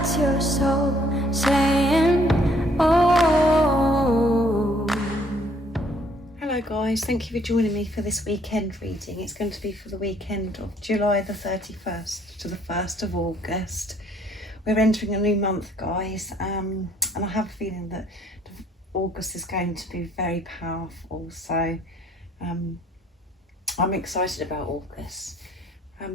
That's your soul saying, oh. Hello guys, thank you for joining me for this weekend reading. It's going to be for the weekend of July the 31st to the 1st of August. We're entering a new month, guys, and I have a feeling that August is going to be very powerful, so I'm excited about August.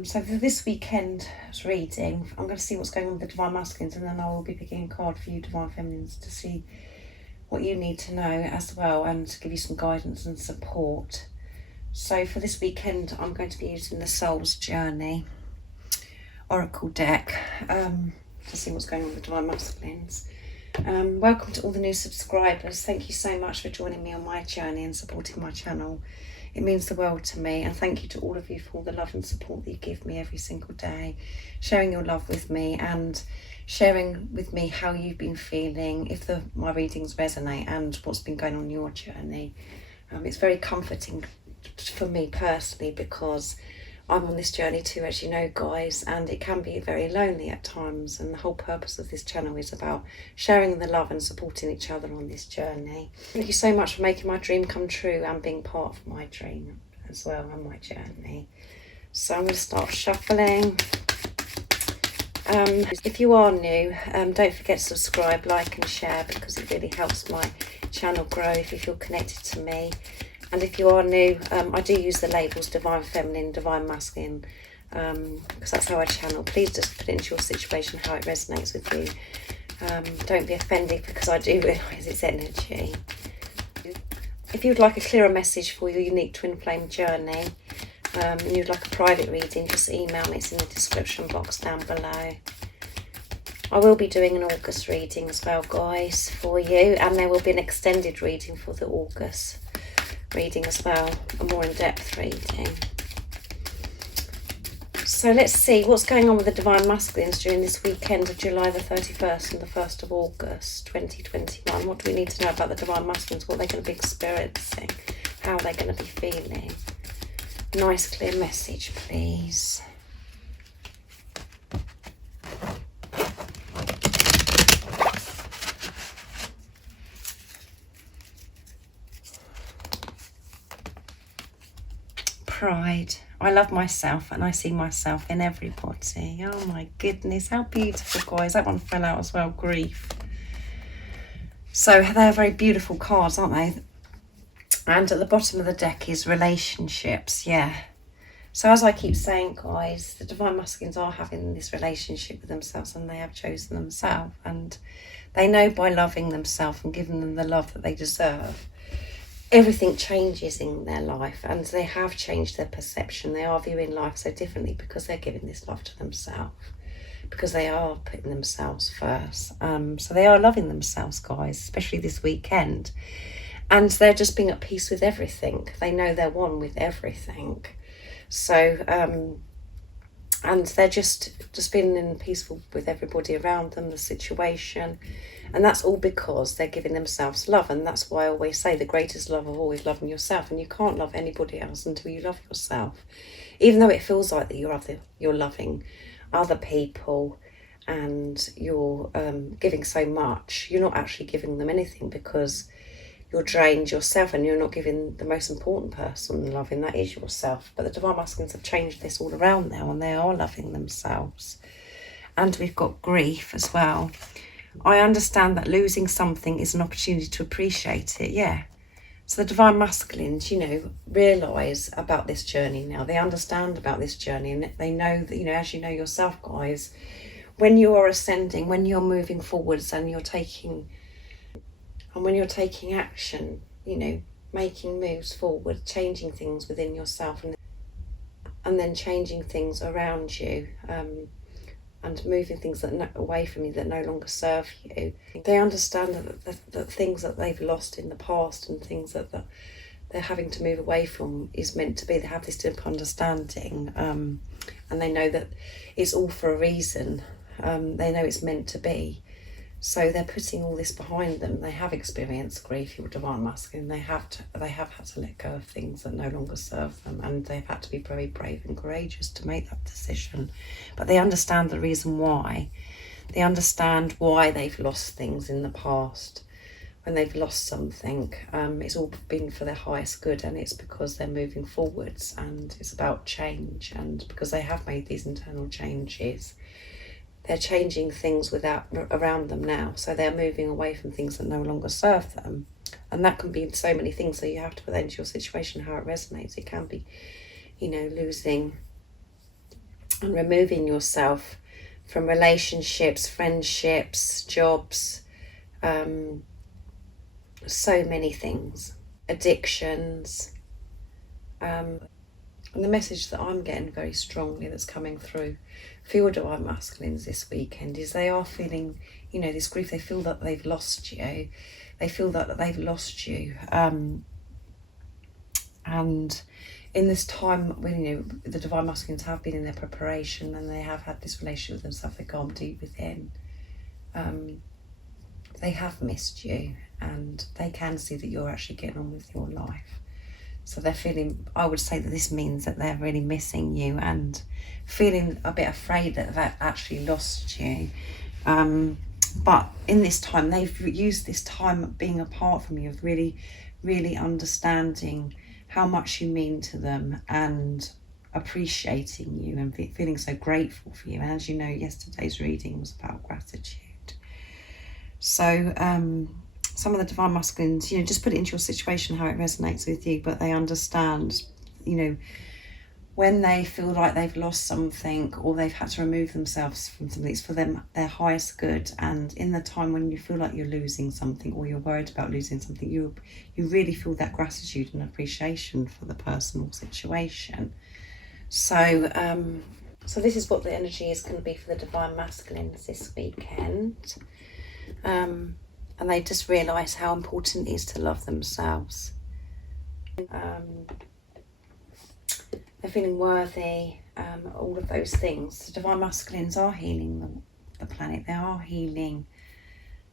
So for this weekend's reading, I'm going to see what's going on with the Divine Masculines, and then I will be picking a card for you Divine Feminines to see what you need to know as well, and to give you some guidance and support. So for this weekend, I'm going to be using the Soul's Journey Oracle deck to see what's going on with the Divine Masculines. Welcome to all the new subscribers. Thank you so much for joining me on my journey and supporting my channel. It means the world to me, and thank you to all of you for all the love and support that you give me every single day, sharing your love with me and sharing with me how you've been feeling, if my readings resonate, and what's been going on in your journey. It's very comforting for me personally, because I'm on this journey too, as you know, guys, and it can be very lonely at times, and the whole purpose of this channel is about sharing the love and supporting each other on this journey. Thank you so much for making my dream come true and being part of my dream as well and my journey. So I'm going to start shuffling. If you are new, don't forget to subscribe, like and share, because it really helps my channel grow if you feel connected to me. And if you are new, I do use the labels Divine Feminine, Divine Masculine, because that's how I channel. Please just put it into your situation how it resonates with you. Don't be offended, because I do realise it's energy. If you'd like a clearer message for your unique twin flame journey, and you'd like a private reading, just email me. It's in the description box down below. I will be doing an August reading as well, guys, for you, and there will be an extended reading for the August reading as well, a more in-depth reading. So let's see what's going on with the Divine Masculines during this weekend of July the 31st and the 1st of August 2021. What do we need to know about the Divine Masculines? What are they going to be experiencing? How are they going to be feeling? Nice clear message, please. Pride. I love myself and I see myself in everybody. Oh my goodness, how beautiful, guys. That one fell out as well. Grief. So they're very beautiful cards, aren't they? And at the bottom of the deck is relationships. Yeah. So as I keep saying, guys, the Divine Masculines are having this relationship with themselves, and they have chosen themselves, and they know by loving themselves and giving them the love that they deserve, everything changes in their life, and they have changed their perception. They are viewing life so differently because they're giving this love to themselves, because they are putting themselves first. So they are loving themselves, guys, especially this weekend, and they're just being at peace with everything. They know they're one with everything. So and they're just being in peaceful with everybody around them, the situation. And that's all because they're giving themselves love. And that's why I always say the greatest love of all is loving yourself. And you can't love anybody else until you love yourself. Even though it feels like that you're loving other people and you're giving so much, you're not actually giving them anything, because you're drained yourself and you're not giving the most important person loving, that is yourself. But the Divine Masculines have changed this all around now, and they are loving themselves. And we've got grief as well. I understand that losing something is an opportunity to appreciate it, yeah. So the Divine Masculines, you know, realise about this journey now. They understand about this journey, and they know that, you know, as you know yourself, guys, when you are ascending, when you're moving forwards and when you're taking action, you know, making moves forward, changing things within yourself, and then changing things around you, and moving things away from you that no longer serve you. They understand that things that they've lost in the past and things that they're having to move away from is meant to be. They have this deep understanding, and they know that it's all for a reason. They know it's meant to be. So they're putting all this behind them. They have experienced grief, your Divine Masculine. They have had to let go of things that no longer serve them, and they've had to be very brave and courageous to make that decision. But they understand the reason why. They understand why they've lost things in the past. When they've lost something, it's all been for their highest good, and it's because they're moving forwards, and it's about change. And because they have made these internal changes, they're changing things around them now. So they're moving away from things that no longer serve them. And that can be so many things. So you have to put that into your situation, how it resonates. It can be, losing and removing yourself from relationships, friendships, jobs, so many things, addictions. And the message that I'm getting very strongly that's coming through for your divine masculines this weekend is they are feeling, this grief. They feel that they've lost you. They feel that they've lost you. And in this time when, the divine masculines have been in their preparation and they have had this relationship with themselves, they've gone deep within. They have missed you, and they can see that you're actually getting on with your life. So they're feeling, I would say that this means that they're really missing you and feeling a bit afraid that they've actually lost you. But in this time, they've used this time being apart from you, of really, really understanding how much you mean to them and appreciating you and feeling so grateful for you. And as you know, yesterday's reading was about gratitude. So some of the divine masculines, just put it into your situation how it resonates with you, but they understand, when they feel like they've lost something or they've had to remove themselves from something, it's for them, their highest good. And in the time when you feel like you're losing something or you're worried about losing something, you really feel that gratitude and appreciation for the person or situation. So so this is what the energy is going to be for the divine masculines this weekend. And they just realise how important it is to love themselves. They're feeling worthy, all of those things. The divine masculines are healing the planet. They are healing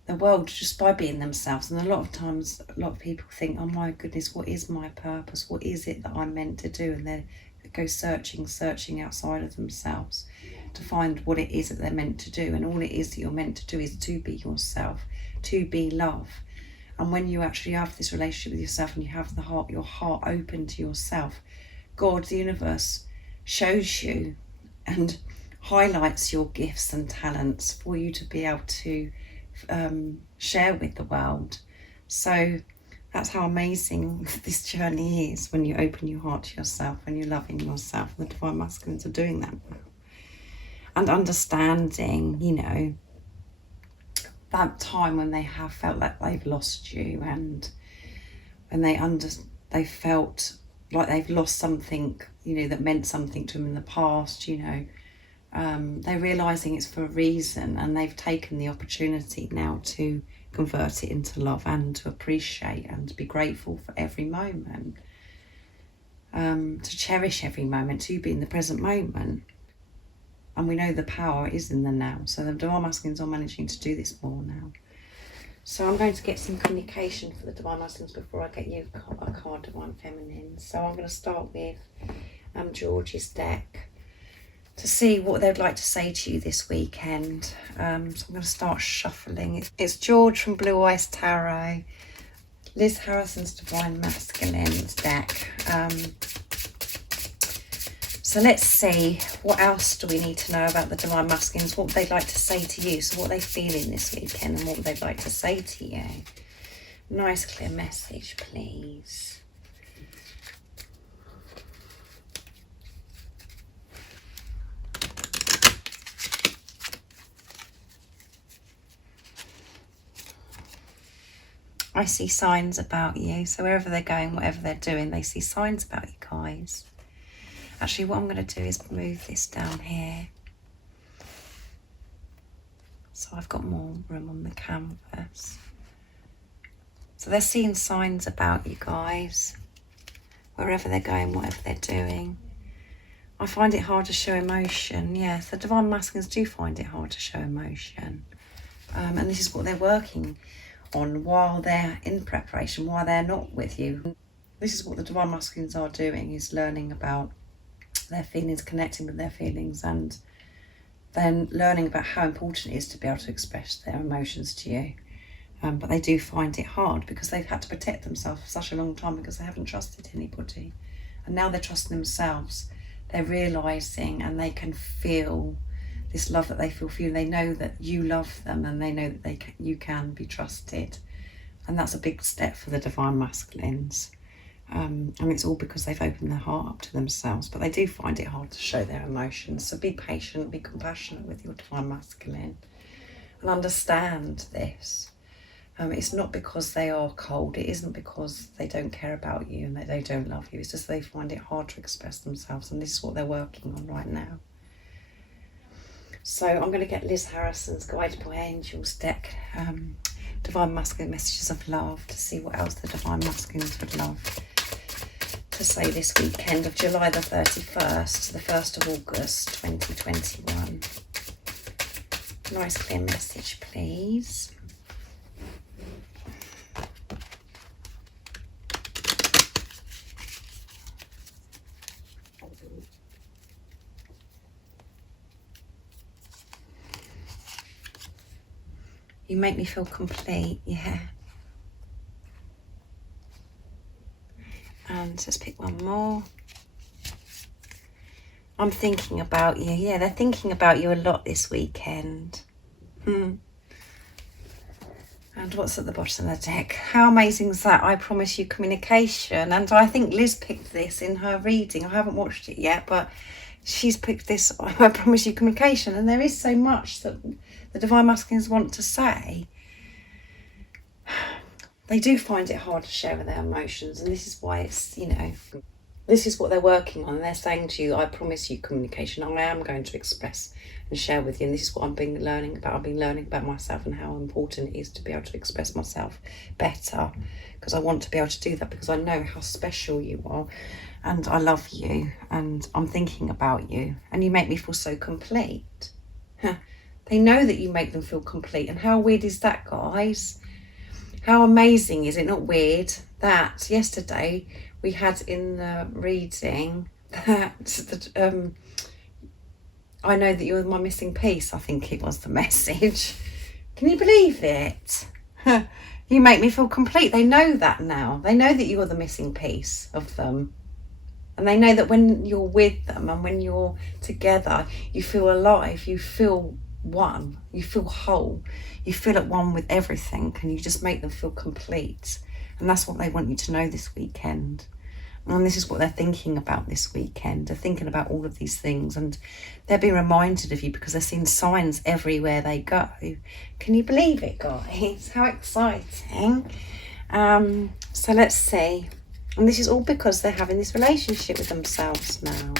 the world just by being themselves. And a lot of times, a lot of people think, oh my goodness, what is my purpose? What is it that I'm meant to do? And they go searching outside of themselves to find what it is that they're meant to do. And all it is that you're meant to do is to be yourself, to be love. And when you actually have this relationship with yourself and you have your heart open to yourself, God, the universe, shows you and highlights your gifts and talents for you to be able to share with the world. So that's how amazing this journey is when you open your heart to yourself, when you're loving yourself. And the divine masculines are doing that now. And understanding, that time when they have felt like they've lost you, and when they felt like they've lost something, that meant something to them in the past, they're realising it's for a reason, and they've taken the opportunity now to convert it into love and to appreciate and to be grateful for every moment, to cherish every moment, to be in the present moment. And we know the power is in the now. So the divine masculines are managing to do this more now. So I'm going to get some communication for the divine masculines before I get you a card, divine feminine. So I'm going to start with George's deck to see what they'd like to say to you this weekend. So I'm going to start shuffling. It's George from Blue Eyes Tarot, Liz Harrison's Divine Masculines deck. So let's see, what else do we need to know about the divine masculines? What would they like to say to you? So what are they feeling this weekend, and what would they like to say to you? Nice clear message, please. I see signs about you. So wherever they're going, whatever they're doing, they see signs about you guys. Actually, what I'm going to do is move this down here, so I've got more room on the canvas. So they're seeing signs about you guys, wherever they're going, whatever they're doing. I find it hard to show emotion. Yes, the divine masculines do find it hard to show emotion. And this is what they're working on while they're in preparation, while they're not with you. This is what the divine masculines are doing, is learning about their feelings, connecting with their feelings, and They're learning about how important it is to be able to express their emotions to you. But they do find it hard because they've had to protect themselves for such a long time because they haven't trusted anybody. And now they're trusting themselves. They're realising and they can feel this love that they feel for you. They know that you love them and they know that you can be trusted. And that's a big step for the divine masculines. And it's all because they've opened their heart up to themselves. But they do find it hard to show their emotions. So be patient, be compassionate with your divine masculine. And understand this. It's not because they are cold. It isn't because they don't care about you and that they don't love you. It's just they find it hard to express themselves. And this is what they're working on right now. So I'm going to get Liz Harrison's Guided by Angels deck, Divine Masculine Messages of Love, to see what else the Divine Masculines would love to say this weekend of July the 31st to the 1st of August 2021. Nice clear message, please. You make me feel complete, yeah. And let's pick one more. I'm thinking about you. Yeah, they're thinking about you a lot this weekend. And what's at the bottom of the deck? How amazing is that? I promise you communication. And I think Liz picked this in her reading. I haven't watched it yet, but she's picked this, I promise you communication. And there is so much that the Divine Masculines want to say. They do find it hard to share with their emotions, and this is why it's, this is what they're working on. They're saying to you, I promise you communication. I am going to express and share with you, and this is what I've been learning about. I've been learning about myself and how important it is to be able to express myself better, because I want to be able to do that, because I know how special you are, and I love you, and I'm thinking about you, and you make me feel so complete. They know that you make them feel complete, and how weird is that, guys? How amazing is it? Not weird that yesterday we had in the reading that I know that you're my missing piece. I think it was the message. Can you believe it? You make me feel complete. They know that now. They know that you're the missing piece of them. And they know that when you're with them and when you're together, you feel alive, you feel one, you feel whole, you feel at one with everything, and you just make them feel complete. And that's what they want you to know this weekend. And this is what they're thinking about this weekend. They're thinking about all of these things, and they'll be reminded of you because they're seeing signs everywhere they go. Can you believe it, guys? How exciting. So let's see. And this is all because they're having this relationship with themselves now.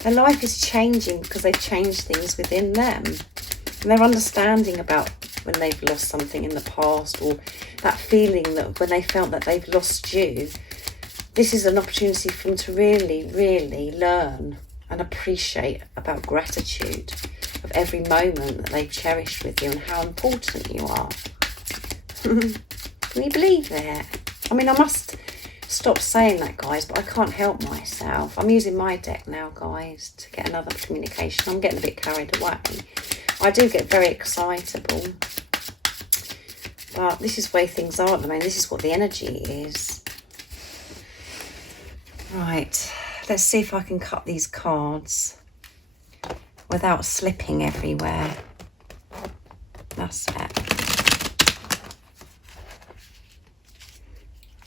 Their life is changing because they've changed things within them. And they're understanding about when they've lost something in the past, or that feeling that when they felt that they've lost you. This is an opportunity for them to really, really learn and appreciate about gratitude of every moment that they've cherished with you and how important you are. Can you believe it? I mean, I must stop saying that, guys, but I can't help myself. I'm using my deck now, guys, to get another communication. I'm getting a bit carried away. I do get very excitable. But this is the way things are at the moment. This is what the energy is. Right, let's see if I can cut these cards without slipping everywhere. That's it.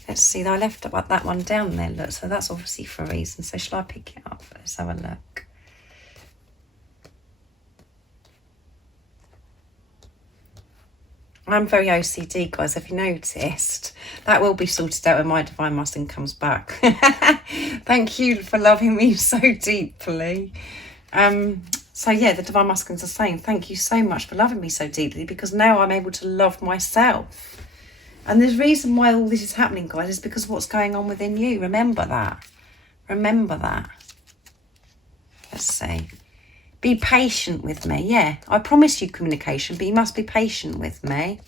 Let's see, I left that one down there, look, so that's obviously for a reason. So shall I pick it up? Let's have a look. I'm very OCD, guys, have you noticed? That will be sorted out when my Divine Masculine comes back. Thank you for loving me so deeply. So yeah, the Divine Masculines are saying, thank you so much for loving me so deeply, because now I'm able to love myself. And the reason why all this is happening, guys, is because of what's going on within you. Remember that. Remember that. Let's see. Be patient with me. Yeah, I promise you communication, but you must be patient with me.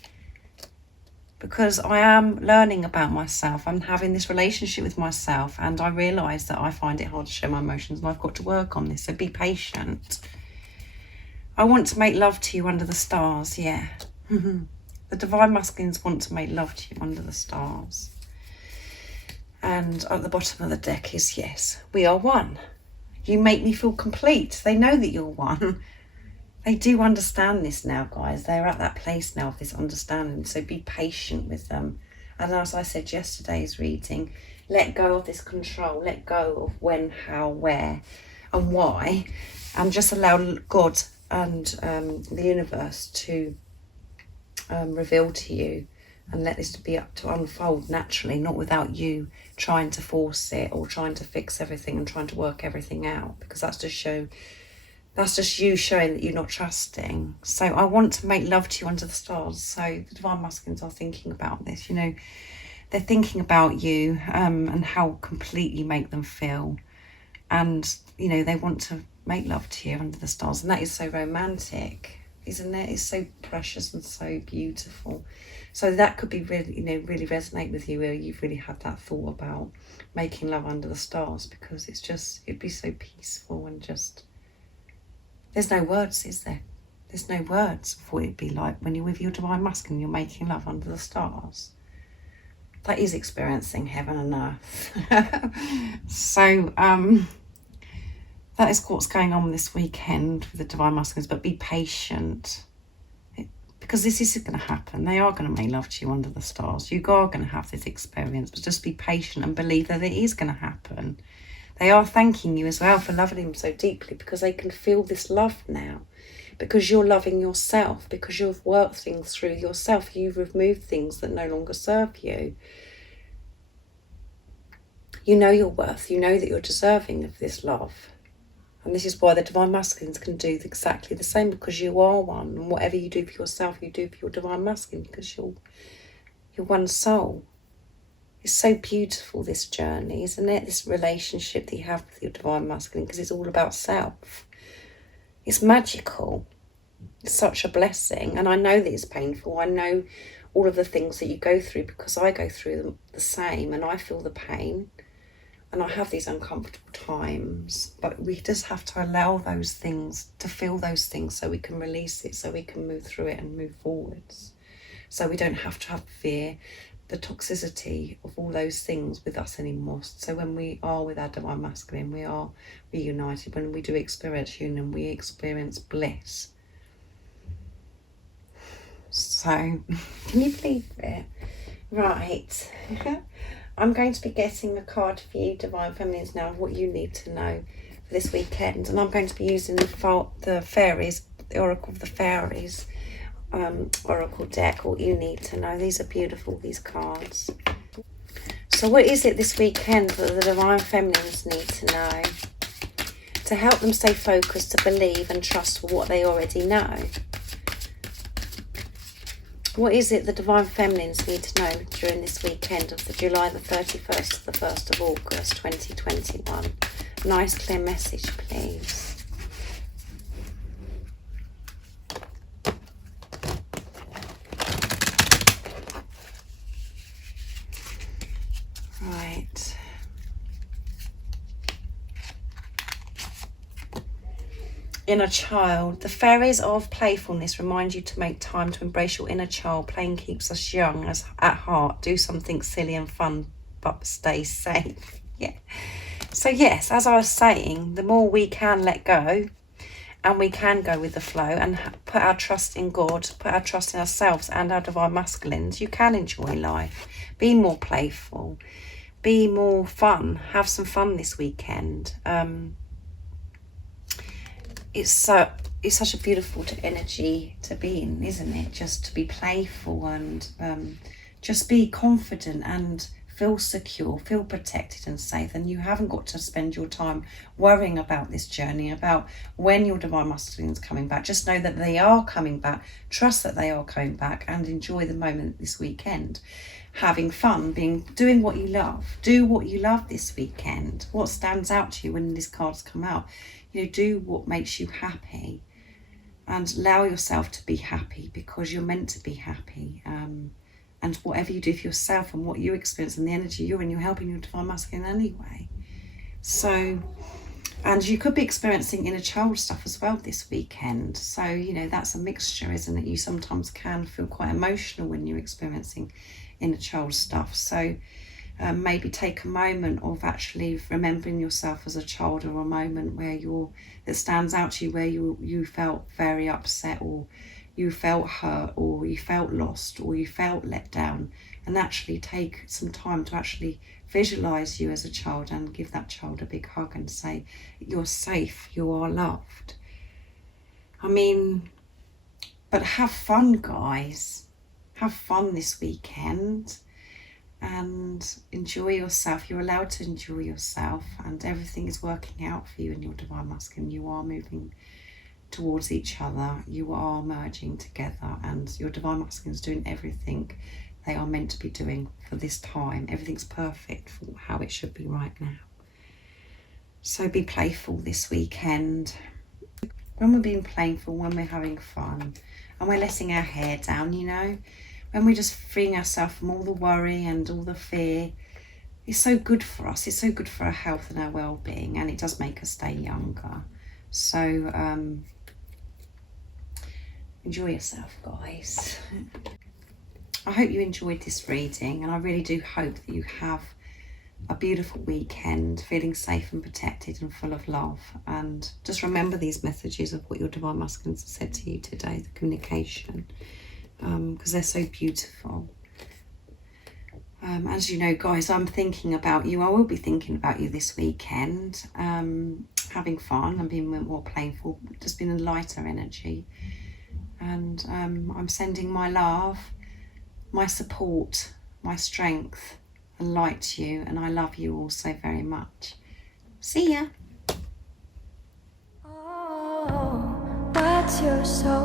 Because I am learning about myself. I'm having this relationship with myself, and I realise that I find it hard to show my emotions, and I've got to work on this. So be patient. I want to make love to you under the stars, yeah. The Divine Masculines want to make love to you under the stars. And at the bottom of the deck is, yes, we are one. You make me feel complete. They know that you're one. They do understand this now, guys. They're at that place now of this understanding. So be patient with them. And as I said yesterday's reading, let go of this control. Let go of when, how, where and why. And just allow God and the universe to reveal to you, and let this be up to unfold naturally, not without you trying to force it or trying to fix everything and trying to work everything out, because that's just you showing that you're not trusting. So I want to make love to you under the stars. So the Divine Masculines are thinking about this, you know, they're thinking about you and how complete you make them feel. And, you know, they want to make love to you under the stars. And that is so romantic, isn't it? It's so precious and so beautiful. So that could be really, you know, really resonate with you, where you've really had that thought about making love under the stars, because it's just, it'd be so peaceful and just, there's no words, is there? There's no words for what it'd be like when you're with your Divine Masculine, you're making love under the stars. That is experiencing heaven and earth. So, that is what's going on this weekend with the Divine Masculines, but be patient. Because this is going to happen. They are going to make love to you under the stars. You are going to have this experience, but just be patient and believe that it is going to happen. They are thanking you as well for loving him so deeply, because they can feel this love now. Because you're loving yourself, because you've worked things through yourself. You've removed things that no longer serve you. You know your worth. You know that you're deserving of this love. And this is why the Divine Masculines can do exactly the same, because you are one. And whatever you do for yourself, you do for your Divine Masculine, because you're one soul. It's so beautiful, this journey, isn't it? This relationship that you have with your Divine Masculine, because it's all about self. It's magical. It's such a blessing. And I know that it's painful. I know all of the things that you go through, because I go through them the same, and I feel the pain. And I have these uncomfortable times, but we just have to allow those things, to feel those things, so we can release it, so we can move through it and move forwards. So we don't have to have fear, the toxicity of all those things with us anymore. So when we are with our Divine Masculine, we are reunited. When we do experience union, we experience bliss. So, can you believe it? Right. I'm going to be getting a card for you, Divine Feminines, now of what you need to know for this weekend. And I'm going to be using the Fairies, the Oracle of the Fairies Oracle deck, what you need to know. These are beautiful, these cards. So what is it this weekend that the Divine Feminines need to know to help them stay focused, to believe and trust what they already know? What is it the Divine Feminines need to know during this weekend of the July the 31st to the 1st of August 2021? Nice clear message, please. Right. Inner child. The fairies of playfulness remind you to make time to embrace your inner child. Playing keeps us young as at heart. Do something silly and fun, but stay safe. Yeah. So yes, as I was saying, the more we can let go and we can go with the flow and put our trust in God, put our trust in ourselves and our Divine Masculines, you can enjoy life. Be more playful. Be more fun. Have some fun this weekend. It's such a beautiful energy to be in, isn't it? Just to be playful and just be confident and feel secure, feel protected and safe. And you haven't got to spend your time worrying about this journey, about when your Divine Masculine is coming back. Just know that they are coming back. Trust that they are coming back and enjoy the moment this weekend. Having fun, doing what you love. Do what you love this weekend. What stands out to you when these cards come out? You know, do what makes you happy and allow yourself to be happy, because you're meant to be happy. And whatever you do for yourself and what you experience and the energy you're in, you're helping your Divine Masculine anyway. So And you could be experiencing inner child stuff as well this weekend. So, you know, that's a mixture, isn't it? You sometimes can feel quite emotional when you're experiencing inner child stuff. So maybe take a moment of actually remembering yourself as a child, or a moment where that stands out to you, where you felt very upset, or you felt hurt, or you felt lost, or you felt let down, and actually take some time to actually visualize you as a child and give that child a big hug and say, you're safe, you are loved. I mean, but have fun, guys. Have fun this weekend and enjoy yourself. You're allowed to enjoy yourself, and everything is working out for you in your divine masculine. You are moving towards each other, you are merging together, and your divine masculine is doing everything they are meant to be doing for this time. Everything's perfect for how it should be right now. So be playful this weekend. When we're being playful, when we're having fun, and we're letting our hair down, you know, when we're just freeing ourselves from all the worry and all the fear, it's so good for us. It's so good for our health and our well-being, and it does make us stay younger. So enjoy yourself, guys. I hope you enjoyed this reading, and I really do hope that you have a beautiful weekend, feeling safe and protected and full of love. And just remember these messages of what your divine masculines have said to you today, the communication, because they're so beautiful. As you know, guys, I'm thinking about you. I will be thinking about you this weekend, having fun and being more playful, just being a lighter energy. And I'm sending my love, my support, my strength and light to you, and I love you all so very much. See ya. Oh, but you're so